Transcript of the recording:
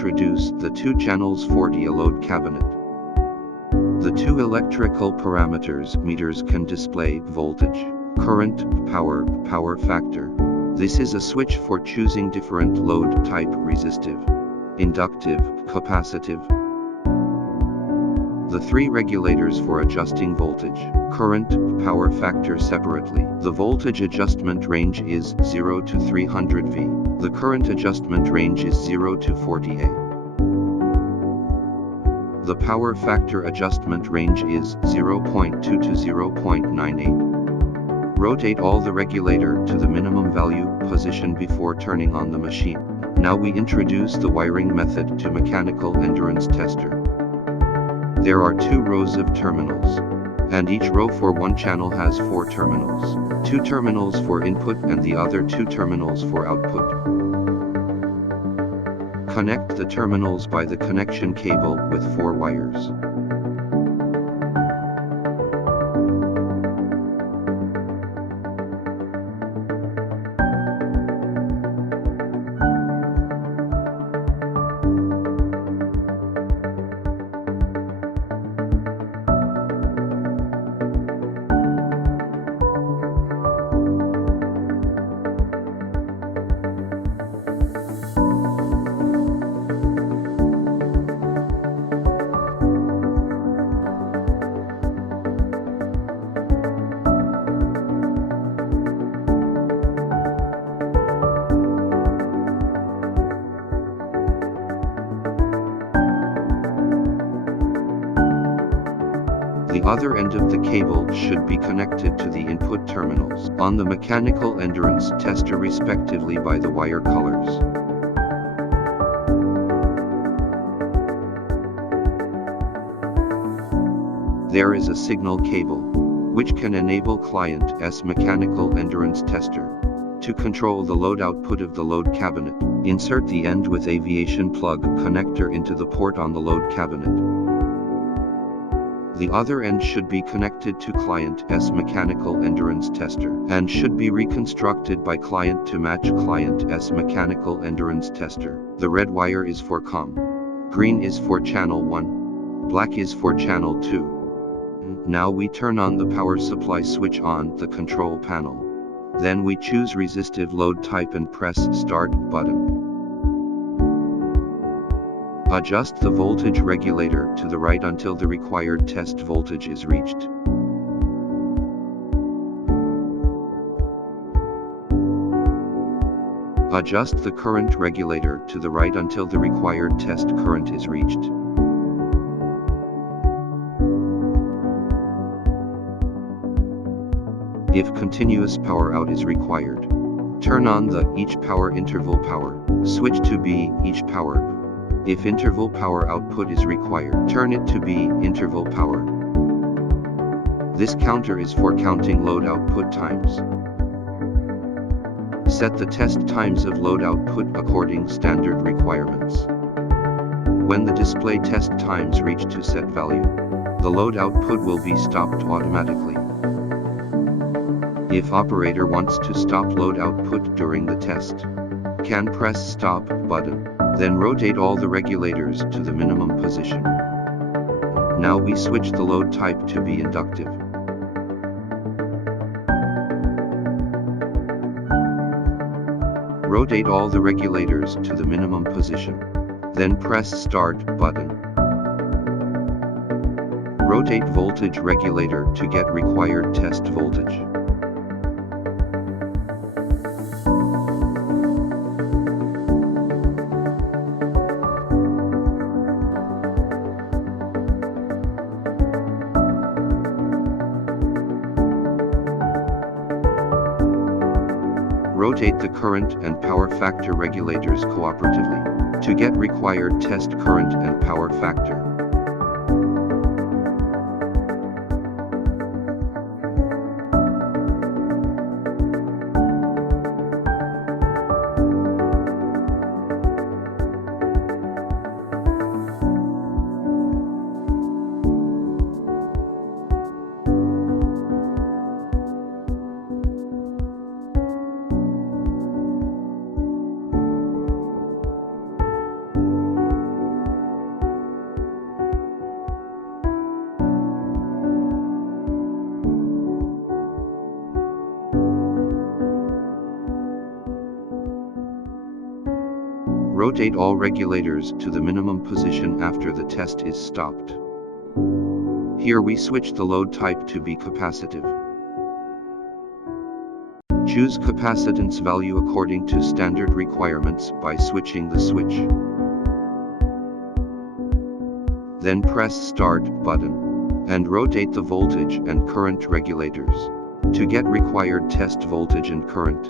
introduce the 2 channels 40 load cabinet. The 2 electrical parameters meters can display voltage, current, power factor. This is a switch for choosing different load type: resistive, inductive, capacitive. The 3 regulators for adjusting voltage, current, power factor separately. The voltage adjustment range is 0 to 300 V. The current adjustment range is 0 to 40 A. The power factor adjustment range is 0.2 to 0.98. Rotate all the regulator to the minimum value position before turning on the machine. Now we introduce the wiring method to mechanical endurance tester. There are 2 rows of terminals, and each row for one channel has 4 terminals. 2 terminals for input and the other 2 terminals for output. Connect the terminals by the connection cable with 4 wires. The other end of the cable should be connected to the input terminals on the mechanical endurance tester respectively by the wire colors. There is a signal cable, which can enable client's mechanical endurance tester to control the load output of the load cabinet. Insert the end with aviation plug connector into the port on the load cabinet. The other end should be connected to client's mechanical endurance tester and should be reconstructed by client to match client's mechanical endurance tester. The red wire is for COM, green is for channel 1, black is for channel 2. Now we turn on the power supply switch on the control panel. Then we choose resistive load type and press start button. Adjust the voltage regulator to the right until the required test voltage is reached. Adjust the current regulator to the right until the required test current is reached. If continuous power out is required, turn on the each power interval power switch to B each power. If interval power output is required, turn it to B interval power. This counter is for counting load output times. Set the test times of load output according standard requirements. When the display test times reach to set value, the load output will be stopped automatically. If operator wants to stop load output during the test, can press stop button. Then rotate all the regulators to the minimum position. Now we switch the load type to be inductive. Rotate all the regulators to the minimum position. Then press start button. Rotate voltage regulator to get required test voltage. Rotate the current and power factor regulators cooperatively to get required test current and power factor. Rotate all regulators to the minimum position after the test is stopped. Here we switch the load type to be capacitive. Choose capacitance value according to standard requirements by switching the switch. Then press Start button, and rotate the voltage and current regulators to get required test voltage and current.